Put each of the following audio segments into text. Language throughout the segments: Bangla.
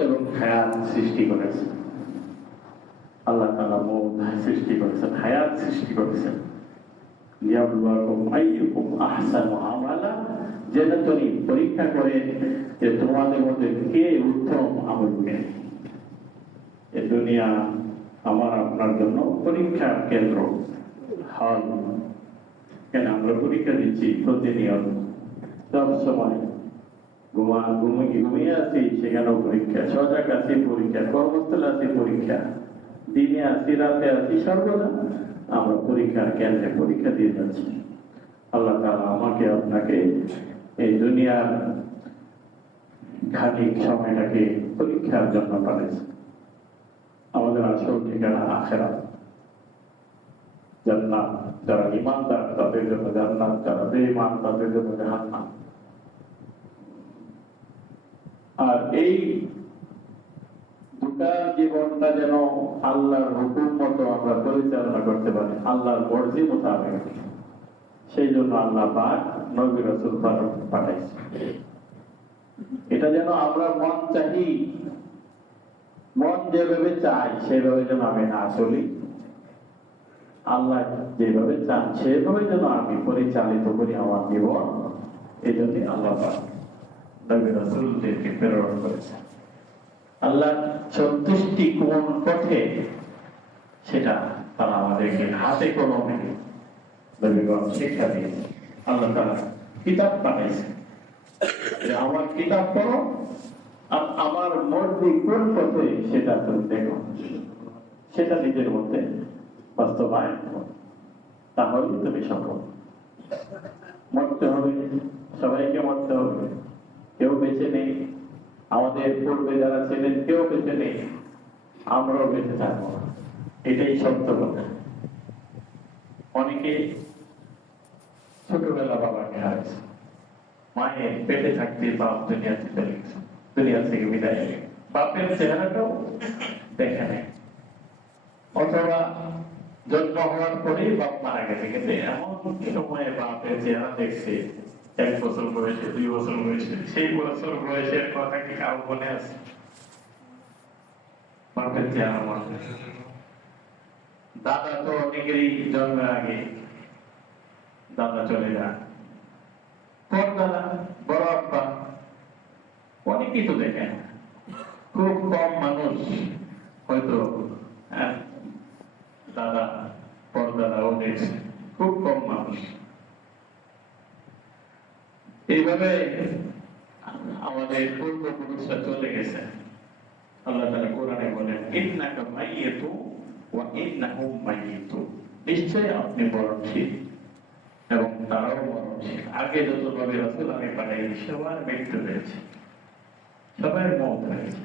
এবং হায়াত সৃষ্টি করেছেন আল্লাহ তালা মৌত সৃষ্টি করেছেন, হায়াত সৃষ্টি করেছেন। পরীক্ষা করে যে তোমাদের মধ্যে কে উত্তম আমল এ দুনিয়া আমার আপনার জন্য পরীক্ষার কেন্দ্র। হল। কেন আমরা পরীক্ষা দিচ্ছি প্রতিনিয়ত। সব সময় ঘুমা, ঘুমিয়ে ঘুমিয়ে আছি, সেখানেও পরীক্ষা। সজাগ আছি, পরীক্ষা। কর্মস্থলে আছি, পরীক্ষা। দিনে আছি, রাতে আছি, সর্বদা আমরা পরীক্ষার কেন্দ্রে পরীক্ষা দিয়ে যাচ্ছি। আল্লাহ আমাকে, আপনাকে এই দুনিয়ার খানিক সময়টাকে পরীক্ষার জন্য পাঠিয়েছে আমাদের আসল ঠিকানা আখেরা জান্নাত। যারা ইমানদার তাদের জন্য জান্নাত। যারা বেঈমান, তাদের জন্য জাহান্নাম। আর এই দুটা জীবনটা যেন আল্লাহর হুকুম মতো আমরা পরিচালনা করতে পারি, আল্লাহর মর্জি মোতাবেক। সেই জন্য আল্লাহ পাক নবী রাসূল পাঠাইছে। এটা যেন আমরা মন চাহি, মন যেভাবে চাই সেভাবে যেন আমি না চলি। আল্লাহ যেভাবে চান সেভাবে যেন আমি পরিচালিত করি আমার জীবন এই জন্য আল্লাহ পাক নবী রাসূলদেরকে প্রেরণ করেছেন আল্লাহ ছত্রিশটি কোন পথে, সেটা তারা আমাদেরকে হাতে কলমে নবীগণ শিক্ষা দিয়েছে। আল্লাহ তারা কিতাব যে, আমার কিতাব পড়ো আর আমার মর্জি কোন পথে সেটা তুমি দেখো। সেটা নিজের মধ্যে বাস্তবায়ন করো। তাহলে তুমি সফল। মরতে হবে, সবাইকে মরতে হবে। কেউ বেঁচে নেই। আমাদের পূর্বে যারা ছিলেন, কেউ বেঁচে নেই। আমরাও বেঁচে থাকব। এটাই সত্য কথা। অনেকে ছোটবেলা বাবাকে হারাইছে। মায়ের পেটে থাকতে বাপ দুনিয়া থেকে দুনিয়া থেকে বিদায় বাপের চেহারাটাও দেখে নেই অথবা জন্ম হওয়ার পরেই বাপ মারা গেছে। কিন্তু এমন সময়ে বাপের চেহারা দেখছে এক বছর বয়সে দুই বছর বয়সে সেই বছর বয়সের কথা কি কারও মনে আছে? দাদা তো অনেকেরই জন্মের আগে দাদা চলে যান। পর দাদা বড় আব্বা অনেকেই তো দেখেন খুব কম মানুষ হয়তো হ্যাঁ, দাদা পরদাদাও দেখছে। খুব কম মানুষ। এইভাবে আমাদের পূর্বপুরুষরা চলে গেছে। আল্লাহ তাআলা কোরআনে বলেন, ইন্নাকা মাইয়াতু ওয়া ইন্নাহুম মাইয়াতু। নিশ্চয় আপনি মরণশীল এবং তারাও মরণশীল আগে যত নবী রাসূল আমি পাঠাইনি, সবার মৃত্যু হয়েছে। সবাই মত হয়েছে।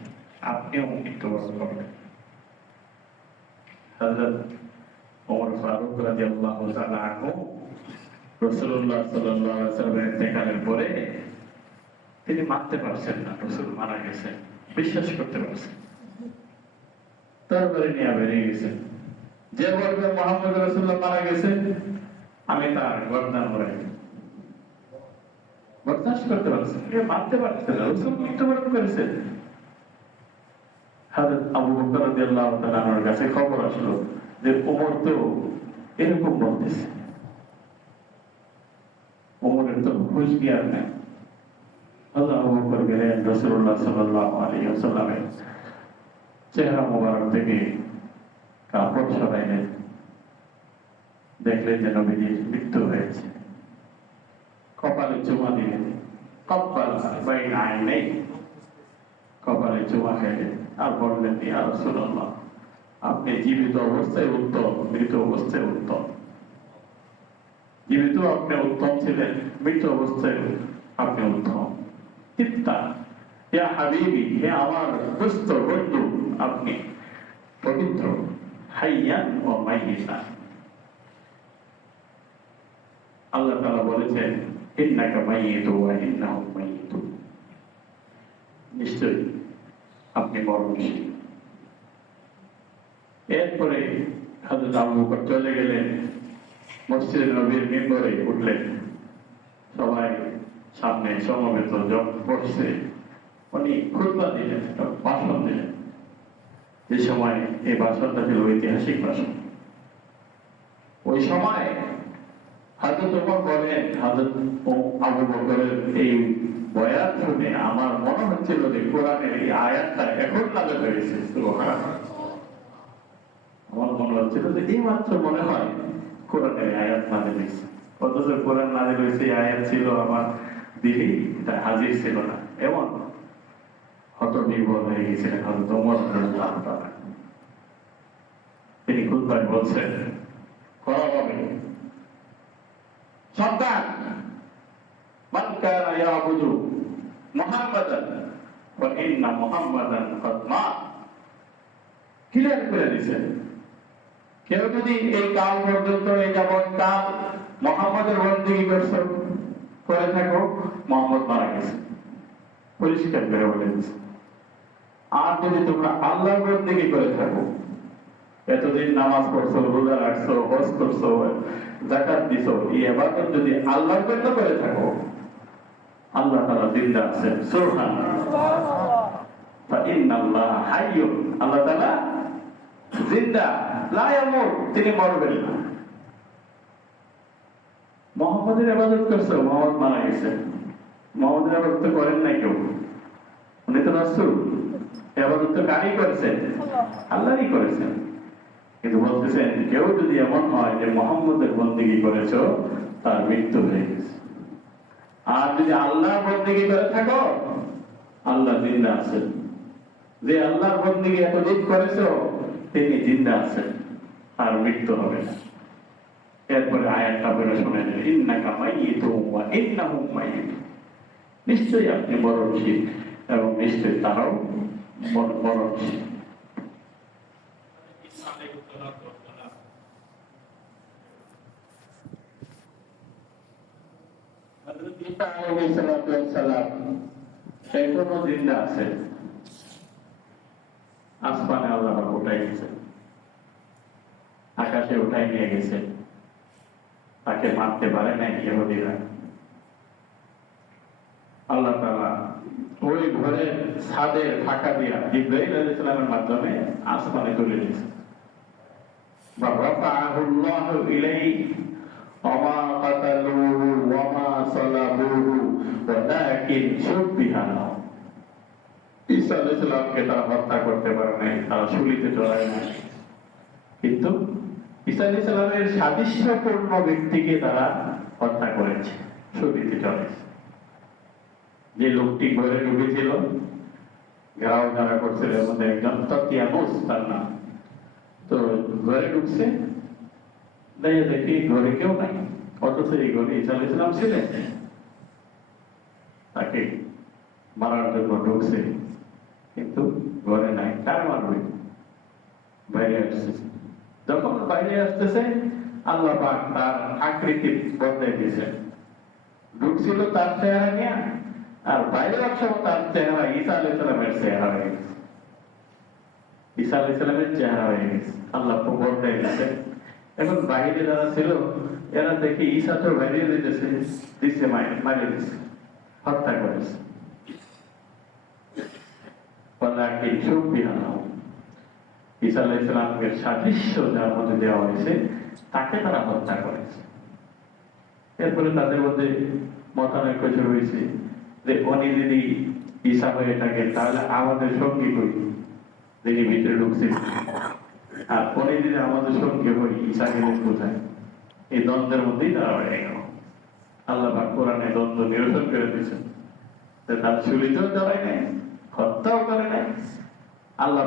আপনিও মৃত্যুবরণ করবেন। হযরত ওমর ফারুক রাদিয়াল্লাহু তাআলা তিনি পারছেন না, রাসূল মারা গেছেন, বিশ্বাস করতে পারছেন তারপরে নিয়ে বেরিয়ে গেছেন। যে বলবে মোহাম্মদ রাসূলুল্লাহ মারা গেছেন, আমি তার গর্দান না রাসূল মৃত্যুবরণ খবর আসলো যে ওমর তো এরকম বলতেছে হুঁশ জ্ঞান নেই। আবু বকর গেলেন রাসূলুল্লাহ সাল্লাল্লাহু আলাইহি ওয়াসাল্লামের চেহারা মোবারক থেকে কাপড় সরাইলেন দেখলেন যে মৃত্যু হয়েছে। কপালে চুমা দিলেন কপাল বাইন আইন নেই কপালে চুমা খাইলেন আর বললেন, ইয়া রাসূলুল্লাহ, আপনি জীবিত অবস্থায় উত্তম, মৃত অবস্থায় উত্তম। আপনি উত্তম ছিলেন মৃত অবস্থায় আপনি উত্তম তিপ্তা হাবিবি হে আমার বন্ধু আপনি পবিত্র হাইয়ান ও মাইয়ান আল্লাহ বলেছেন ইন্নাকা নিশ্চয়ই আপনি মরণশীল। এরপরে হযরত আবু বকর চলে গেলেন। মসজিদে নবীর মিম্বরে উঠলেন। সবাই সামনে সমবেত বসছে উনি খুতবা দিলেন, একটা ভাষণ দিলেন। যে সময় এই ভাষণটা ছিল ঐতিহাসিক ভাষণ। ওই সময় ওমর বলেন, হাজরত আবু বকরের এই বয়ান শুনে আমার মনে হচ্ছিল যে কোরআনের এই আয়াতটা এখন নাজল হয়েছে। আমার মনে হচ্ছিল যে এই মাত্র মনে হয় কোরআনের এই আয়াত নাজল হয়েছে অথচ কোরআন নাজল হয়েছে এই আয়াত ছিল আমার দিলি এটা হাজির ছিল না এমন হত নির্ভর হয়ে গেছিলেন হয়তো তোমার তিনি খুদ্ায় বলছেন করা হবে সন্তান من كان يعبد محمدا فإن محمدا قد مات ক্লিয়ার করে দিছেন কেউ যদি এই কাল পর্যন্ত এই যাবৎ কাল মোহাম্মদের বন্দী করছ করে থাকো মোহাম্মদ মারা গেছে। পরিষ্কার করে বলে দিচ্ছে আর যদি তোমরা আল্লাহর বন্দী করে থাকো এতদিন নামাজ পড়ছো রোজা রাখছো হজ করছ জাকাত দিছো এই এবাদত যদি আল্লাহর জন্য করে থাকো আল্লাহ তাআলা জিন্দা আছেন। সুবহানাল্লাহ। আল্লাহ তাআলা জিন্দা লা ইয়ামুত তিনি মরবেন না। মোহাম্মদের ইবাদত করছ, মোহাম্মদ মারা গেছে। মোহাম্মদের ইবাদত তো করেন নাই কেউ। উনি তো রাসূল। ইবাদত তো কারই করেছেন? আল্লাহরই করেছেন। কিন্তু বলতেছেন, কেউ যদি এমন হয় যে মোহাম্মদের বন্দিগি করেছ, তার মৃত্যু হয়ে গেছে। আর যদি আল্লাহ বন্দিগি করে থাকো, আল্লাহ জিন্দা আছেন। যে আল্লাহর বন্দিগি এতদিন করেছ তিনি জিন্দা আছেন, আর মৃত্যু হবে না। এরপরে আয়াতটা বেরো শুনে নেন ইন্নাকা মাইয়িতুম ওয়া ইন্নাহুম মাইয়িতুন নিশ্চয়ই আপনি মরণশীল এবং নিশ্চয়ই তারাও মরণশীল। এখনও জিন্দা আছে আসমানে আল্লাহ পাক উঠাই গেছে আকাশে উঠাই নিয়ে গেছে তাকে মারতে পারে না ইহুদিরা আল্লাহ তাআলা ওই ঘরে ছাদে ফাঁকা দিয়া জিব্রাইল আলাইহিস সালামের মাধ্যমে আসমানে তুলে দিয়েছে ورفعه الله إليه وما قتلوه وما صلبوه ولكن شبه له ঈসা আলাইহিস সালামকে তারা হত্যা করতে পারে নাই, তারা শুলিতে চড়ায় নাই। কিন্তু ঈসা আলাইহিস সালামের সাদৃশ্যপূর্ণ ব্যক্তিকে তারা হত্যা করেছে, শুলিতে যে লোকটি ঘরে ঢুকেছিল যারা একজন তার নাম। তো ঘরে ঢুকছে, দেখে দেখি ঘরে কেউ নাই, অথচ এই ঘরে ঈসা আলাইহিস সালাম ছিলেন। তাকে মারার জন্য ঢুকছে। কিন্তু ঘরে নাই কার মারবে বাইরে আসতেছে। যখন বাইরে আসতেছে, আল্লাহ পাক তার আকৃতি বদলে দিয়েছেন। ঢুকছিল তার চেহারা নিয়ে, আর বাইরে আসছে তার চেহারা ঈসা আলাইহিস সালামের চেহারা হয়ে গেছে। ঈসা আলাইহিস সালামের চেহারা হয়ে গেছে। আল্লাহ বদলে দিয়েছে এখন বাইরে যারা ছিল, এরা দেখে ঈসা তো বাইরে দিতেছে দিছে মারিয়ে দিছে, হত্যা করেছে। ঈসা সালামকে সাদৃশ্য যার মধ্যে দেওয়া হয়েছে, তাকে তারা হত্যা করেছে। এরপরে তাদের মধ্যে মতানৈক্য শুরু হয়েছে যে উনি যদি ঈসা হয়ে তাহলে আমাদের সঙ্গী কই? যিনি ভিতরে ঢুকছে। আর উনি যদি আমাদের সঙ্গী হই, ঈসা গেলে কোথায়? এই দ্বন্দ্বের মধ্যেই তারা হয়ে গেল। আল্লাহ কোরআনে দ্বন্দ্ব নিরসন করে দিয়েছেন। তার শুলিতেও দাঁড়ায় নাই হত্যাও করে নাই। আল্লাহ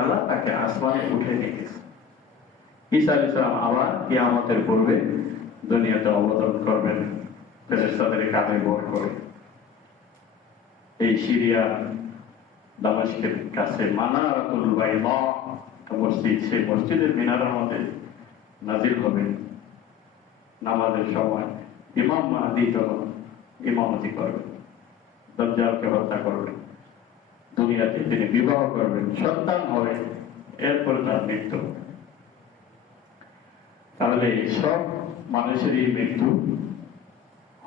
আল্লাহ তাকে আসমানে উঠে ঈসা আবার কিয়ামতের পূর্বে দুনিয়াতে করবেন, ফেরেশতাদের কাঁধে করে। এই সিরিয়া কাছে মসজিদ সেই মসজিদের মিনারের মধ্যে নাজির হবেন নামাজের সময় ইমাম মাহাদি তখন ইমামতি করবেন। দজ্জালকে হত্যা করবেন। দুনিয়াতে তিনি বিবাহ করবেন, সন্তান হবে এরপরে তার মৃত্যু। তাহলে সব মানুষেরই মৃত্যু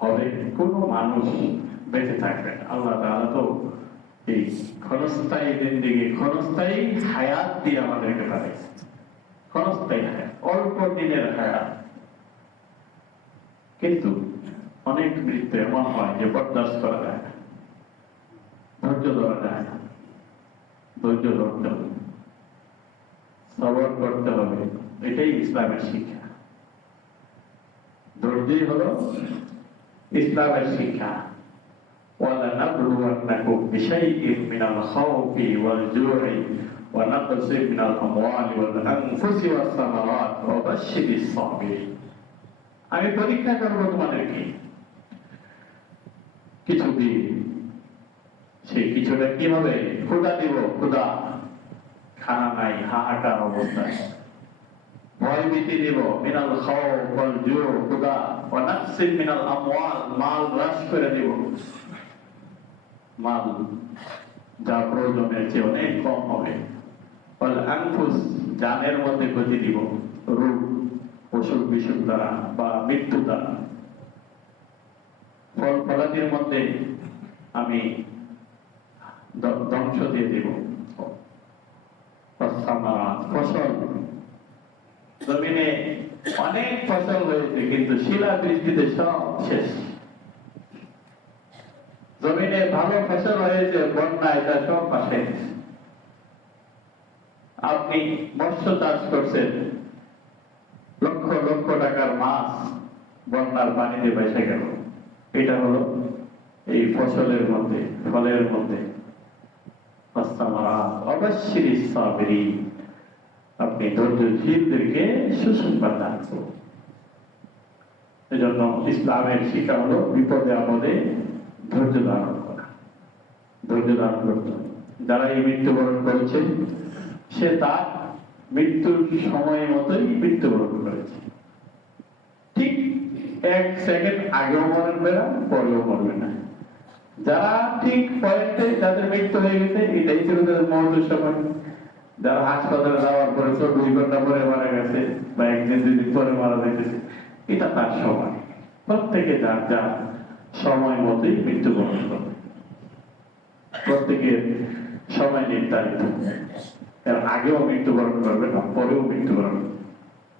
হবে, কোনো মানুষ বেঁচে থাকবেন আল্লাহ তাআলা তো এই ক্ষণস্থায়ী জিন্দিগি, ক্ষণস্থায়ী হায়াত দিয়ে আমাদেরকে পাঠাইছে ক্ষণস্থায়ী হায়াত, অল্প দিনের হায়াত। কিন্তু অনেক মৃত্যু এমন হয় যে বরদাস্ত করা যায় ধৈর্য ধরা যায় না ধৈর্য ধরতে হবে সবর করতে হবে এটাই ইসলামের শিক্ষা ধৈর্যই হলো ইসলামের শিক্ষা ولنبلونكم بشيء من الخوف والجوع ونقص من الأموال والأنفس والثمرات وبشر الصابرين আমি পরীক্ষা করবো তোমাদেরকে কিছু দিয়ে সেই কিছুটা কি হবে ক্ষুদা দিব ক্ষুদা খানা নাই হাহাকার অবস্থায় জানের মধ্যে ক্ষতি দিব রোগ অসুখ বিসুখ দ্বারা বা মৃত্যু দ্বারা ফল ফলাদির মধ্যে আমি ধ্বংস দিয়ে দিব। জমিনে অনেক ফসল হয়েছে, কিন্তু শিলা বৃষ্টিতে সব শেষ। জমিনে ভালো ফসল হয়েছে, বন্যায় তা সব পাশে। আপনি মৎস্য চাষ করছেন, লক্ষ লক্ষ টাকার মাছ বন্যার পানিতে বেসে গেল। এটা হলো এই ফসলের মধ্যে, ফলের মধ্যে। আপনি ধৈর্যশীলদেরকে সুসংবাদ দান এজন্য ইসলামের শিক্ষা হলো বিপদে আপদে ধৈর্য ধারণ করা। ধৈর্য ধারণ করতে। যারা এই মৃত্যুবরণ করেছে, সে তার মৃত্যুর সময় মতোই মৃত্যুবরণ করেছে। ঠিক এক সেকেন্ড আগেও মরবে না, পরেও মরবে না। যারা ঠিক পয়েন্টে যাদের মৃত্যু হয়ে গেছে, এটাই ছিল তাদের মহতের সময় যারা হাসপাতালে যাওয়ার পরে চব্বিশ ঘণ্টা পরে মারা গেছে বা একদিন দুদিন পরে মারা যাইতেছে, এটা তার সময়। প্রত্যেকে যার যার সময় মতোই মৃত্যুবরণ করবে। প্রত্যেকের সময় নির্ধারিত। এর আগেও মৃত্যুবরণ করবে না, পরেও মৃত্যুবরণ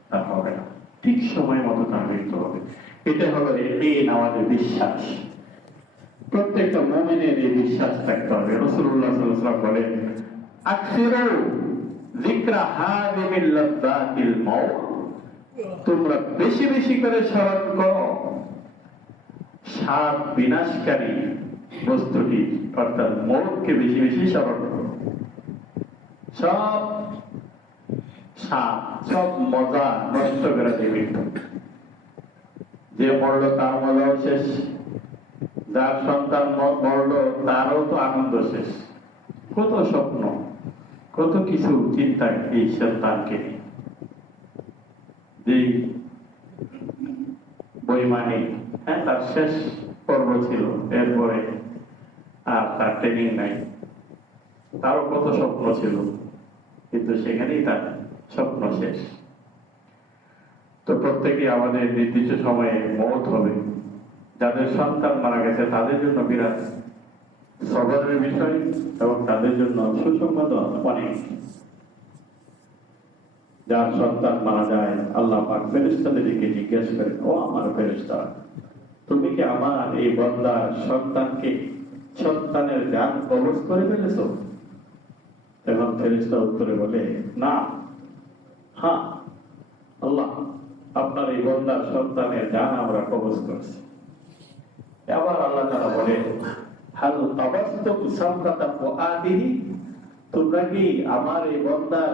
তার হবে না। ঠিক সময় মতো তার মৃত্যু হবে। এটা হলো এই আমাদের বিশ্বাস। প্রত্যেকটা মোমেনের এই বিশ্বাস থাকতে হবে। রসুল্লাহ সাল্লাল্লাহু বলেন, আকসিরু যিকরা হাদিমিল লাযযাতিল মাউত। তোমরা বেশি বেশি করে স্মরণ করো। সাপ বিনাশকারী বস্তুটি, অর্থাৎ মৌতকে বেশি বেশি স্মরণ করো। সব সাপ, সব মজা নষ্ট করে দেবে। যে মরল তার মজাও শেষ। যার সন্তান মরলো, তারও তো আনন্দ শেষ। কত স্বপ্ন, কত কিছু চিন্তা এই সন্তানকে যেই বৈমানিক হ্যাঁ তার শেষ পর্ব ছিল, এরপরে আর তার ট্রেনিং নাই। তারও কত স্বপ্ন ছিল, কিন্তু সেখানেই তার স্বপ্ন শেষ। তো প্রত্যেকে আমাদের নির্দিষ্ট সময়ে মত হবে। যাদের সন্তান মারা গেছে, তাদের জন্য বিরাট সবরের বিষয় এবং তাদের জন্য সুসংবাদ অনেক। যার সন্তান মারা যায়, আল্লাহ পাক ফেরেশতাদেরকে জিজ্ঞেস করেন, ও আমার ফেরেশতা, তুমি কি আমার এই বন্দার সন্তানকে সন্তানের জ্ঞান কবজ করে ফেলেছো? তখন ফেরেশতা উত্তরে বলে, না হ্যাঁ আল্লাহ, আপনার এই বন্দার সন্তানের জ্ঞান আমরা কবজ করছি। আবার আল্লাহ তাআলা বলে তোমরা কি আমার এই বন্দার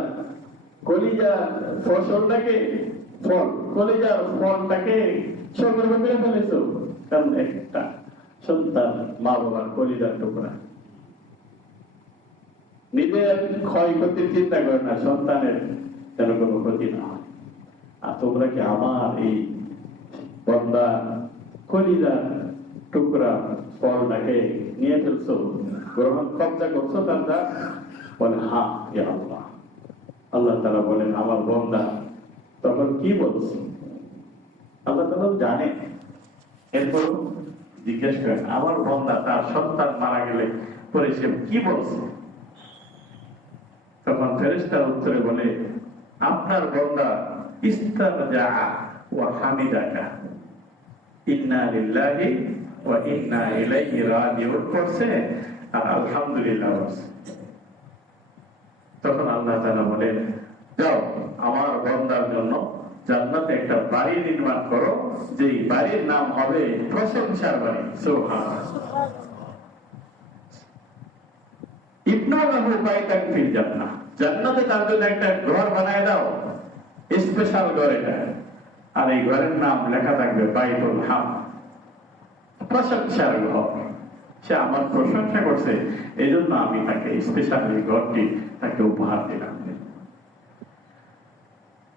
কলিজার ফসলটাকে, ফল, কলিজার ফলটাকে সংগ্রহ করে ফেলেছো? কারণ একটা সন্তান মা বাবার কলিজার টুকরা। নিজের ক্ষয়ক্ষতির চিন্তা করে না, সন্তানের যেন কোনো ক্ষতি না হয়। আর তোমরা কি আমার এই বন্দা কলিজার টুকরা ফলটাকে নিয়ে ফেলছো, গ্রহণ কবজা করছ তারা বলে হ্যাঁ ইয়া আল্লাহ। আল্লাহ তারা বলেন, আমার বন্দা, তখন কি বলছে? আল্লাহ তালা জানে। এরপর জিজ্ঞেস করেন, আমার বন্ধা তার সন্তান মারা গেলে পরে সে কি বলছে? তখন ফেরেস্তা উত্তরে বলে, আপনার বন্ধা ইস্তার যা ও হামিদাকা। ইন্না লিল্লাহি আর আলহামদুলিল্লাহ তখন আল্লাহ তাআলা বলেন, যাও, আমার বন্দার জন্য জান্নাতে একটা বাড়ি নির্মাণ করো, যেই বাড়ির নাম হবে প্রশংসার বাড়ি। সুবহানাল্লাহ। ইবনালাহু বাইতান ফিল জান্নাহ। জান্নাতে তার জন্য একটা ঘর বানায় দাও, স্পেশাল ঘর এটা। আর এই ঘরের নাম লেখা থাকবে বাইতুল হাম। প্রশংসার ঘর সে আমার প্রশংসা করছে। এই জন্য আমি তাকে স্পেশাল ঘরটি তাকে উপহার দিলাম।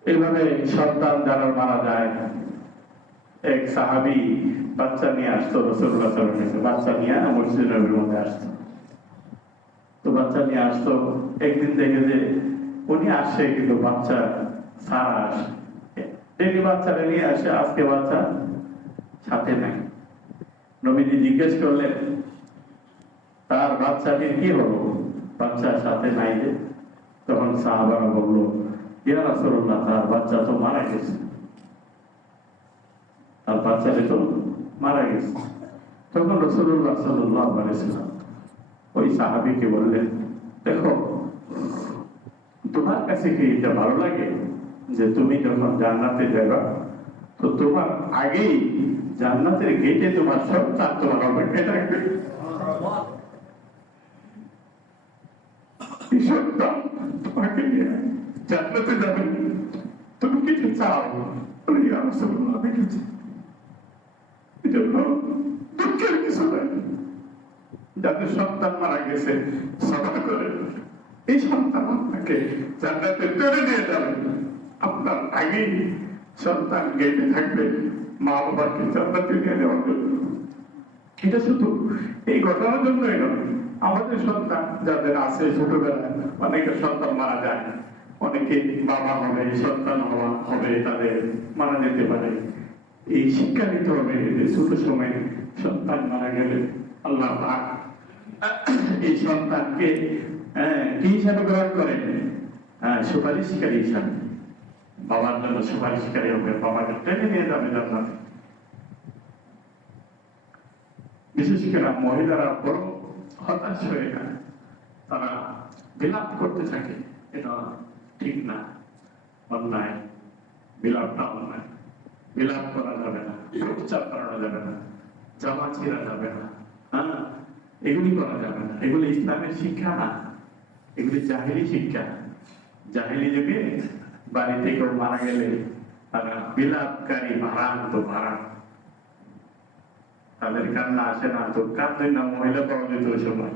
এইভাবে সন্তান যারা মারা যায়, এক সাহাবি বাচ্চা নিয়ে আসতো বাচ্চা নিয়ে মসজিদ নবীর মধ্যে আসতো। তো বাচ্চা নিয়ে আসতো, একদিন দেখে যে উনি আসছে কিন্তু বাচ্চা সারা আসে। ডেলি নিয়ে আসে, আজকে বাচ্চা সাথে নাই। নবীজি জিজ্ঞেস করলেন, তার বাচ্চাটির কি হলো? বাচ্চা সাথে নাই যে তখন সাহাবারা বলল, ইয়া রাসূলুল্লাহ, তার বাচ্চা তো মারা গেছে। তার বাচ্চাটি তো মারা গেছে। তখন রসুল্লাহ সাল্লাল্লাহু আলাইহি সাল্লাম ওই সাহাবিকে বললেন, দেখো, তোমার কাছে কি এটা ভালো লাগে যে তুমি যখন জান্নাতে যাবা তো তোমার আগেই জান্নাতের গেটে তোমার সন্তান তোমার অপেক্ষায় থাকবে এই সন্তান তোমাকে নিয়ে জান্নাতে যাবে। তুমি কিছু চাও? বলে, রাসূলুল্লাহ, আমি কিছু এটা হলো দুঃখের কিছু নাই যাদের সন্তান মারা গেছে সবার করে এই সন্তান আপনাকে জান্নাতে টেনে নিয়ে যাবে। আপনার আগেই সন্তান গেটে থাকবে মা বাবাকে জান্নাতে নিয়ে যাওয়ার জন্য। এটা শুধু এই ঘটনার জন্যই নয় আমাদের সন্তান যাদের আছে ছোটবেলায় অনেকের সন্তান মারা যায় অনেকে বাবা হবে সন্তান হওয়া হবে তাদের মারা যেতে পারে। এই শিক্ষা নিতে হবে যে ছোট সময়ে সন্তান মারা গেলে আল্লাহ পাক এই সন্তানকে আহ, কি হিসাবে গ্রহণ করেন? হ্যাঁ সুপারিশকারী হিসাবে। বাবার জন্য সুপারিশকারী হবে বাবাকে টেনে নিয়ে যাবে জান্নাতে। বিশেষ করে মহিলারা বড় হতাশ হয়ে যায়। তারা বিলাপ করতে থাকে, এটা ঠিক না। অন্যায় বিলাপটা অন্যায়। বিলাপ করা যাবে না রূপচাপ করানো যাবে না জামা ছিঁড়া যাবে না। হ্যাঁ এগুলি করা যাবে না। এগুলি ইসলামের শিক্ষা না, এগুলি জাহেলি শিক্ষা। জাহেলি যুগে বাড়িতে কেউ মারা গেলে তারা বিলাপকারী ভাড়া তো ভাড়া তাদের কান্না আসে না তো কাঁদলেন না মহিলা পাওয়া যেত ওই সময়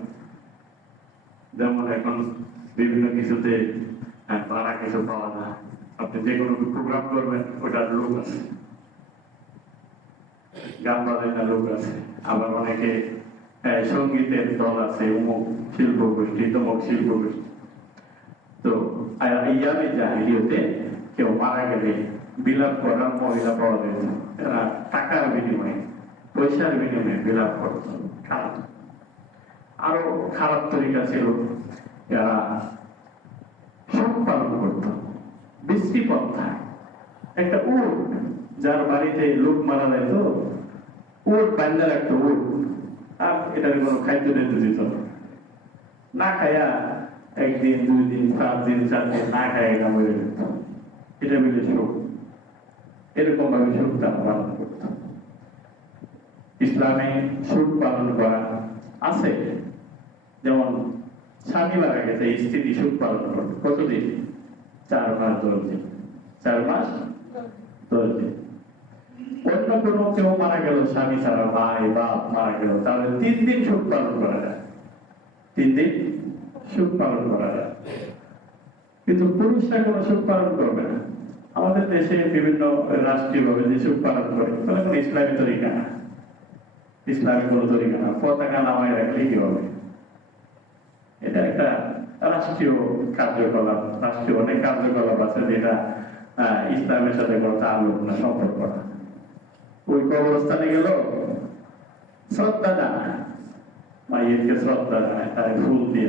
যেমন এখন বিভিন্ন কিছুতে হ্যাঁ, ভাড়া কিছু পাওয়া যায়। আপনি যে কোনো প্রোগ্রাম করবেন ওটার লোক আছে। গান বাজানোর লোক আছে। আবার অনেকে সঙ্গীতের দল আছে অমুক শিল্প গোষ্ঠী তমুক শিল্প গোষ্ঠী তো আ- ইয়ামে জাহিলিয়তে কেউ মারা গেলে বিলাপ করার মহিলা পাওয়া যেত এরা টাকার বিনিময়ে পয়সার বিনিময়ে বিলাপ করত আরও খারাপ তরিকা ছিল এরা শোক পালন করত বৃষ্টি পন্থা। একটা উট যার বাড়িতে লোক মারা যেত উট বান্ধা একটা উট। আর এটার কোনো খাদ্য দিতে দিত। না খায়া একদিন দুই দিন সাত দিন চার দিন না খায় এটা মরে যেত এটা মিলে শোক। এরকম ভাবে শোক তারা পালন করত ইসলামে শোক পালন করা আছে। যেমন স্বামী মারা গেছে, স্ত্রী শোক পালন করবে কতদিন? চার মাস দশ দিন। চার মাস দশ দিন। অন্য কোনো কেউ মারা গেল, স্বামী ছাড়া ভাই বাপ মারা গেল, তাহলে তিন দিন শোক পালন করা যায়। তিন দিন শোক পালন করা যায়। কিন্তু পুরুষরা কোনো শোক পালন করবে না। আমাদের দেশে বিভিন্ন রাষ্ট্রীয় ভাবে যে শোক পালন করে তাহলে কোনো ইসলামী তরিকা না। ইসলামী কোনো তরিকা না। পতাকা নামায় রাখলে কি হবে? এটা একটা রাষ্ট্রীয় কার্যকলাপ, রাষ্ট্রীয় অনেক কার্যকলাপ আছে যেটা ইসলামের সাথে কোনো তাল্লুক না, সম্পর্ক না। ওই কবরস্থানে গেল, শ্রদ্ধা জানায়। মাইয়েরকে শ্রদ্ধা জানায়, তার ফুল দিয়ে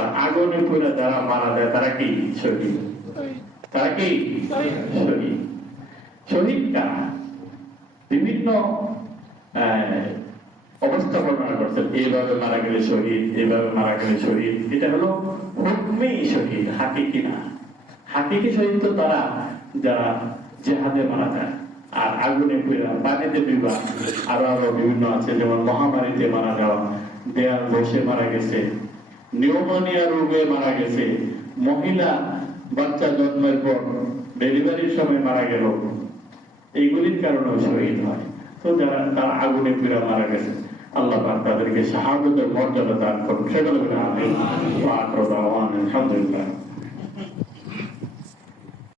আর আগুনে পুড়ে যারা মারা যায় তারা কি? শহীদ। তারা কি? শহীদ। শহীদ। কারা বিভিন্ন অবস্থা বর্ণনা করছেন। এইভাবে মারা গেলে শহীদ এইভাবে মারা গেলে শহীদ। এটা হলো হুকমি শহীদ হাকিকি না? হাকিকি শহীদ? তো তারা যারা জেহাদে মারা যায় আর আগুনে পুরা পানিতে বিবাহ। আরও আরও বিভিন্ন আছে যেমন মহামারীতে মারা যাওয়া দেয়াল বসে মারা গেছে। নিউমোনিয়া রোগে মারা গেছে। মহিলা বাচ্চা জন্মের পর ডেলিভারির সময় মারা গেল। এইগুলির কারণে শহীদ হয়। তো যারা তার আগুনে পুরা মারা গেছে, আল্লাহ পাক তাদেরকে শাহাদতের মর্যাদা দান করুন। সেগুলো আমি আলহামদুলিল্লাহ।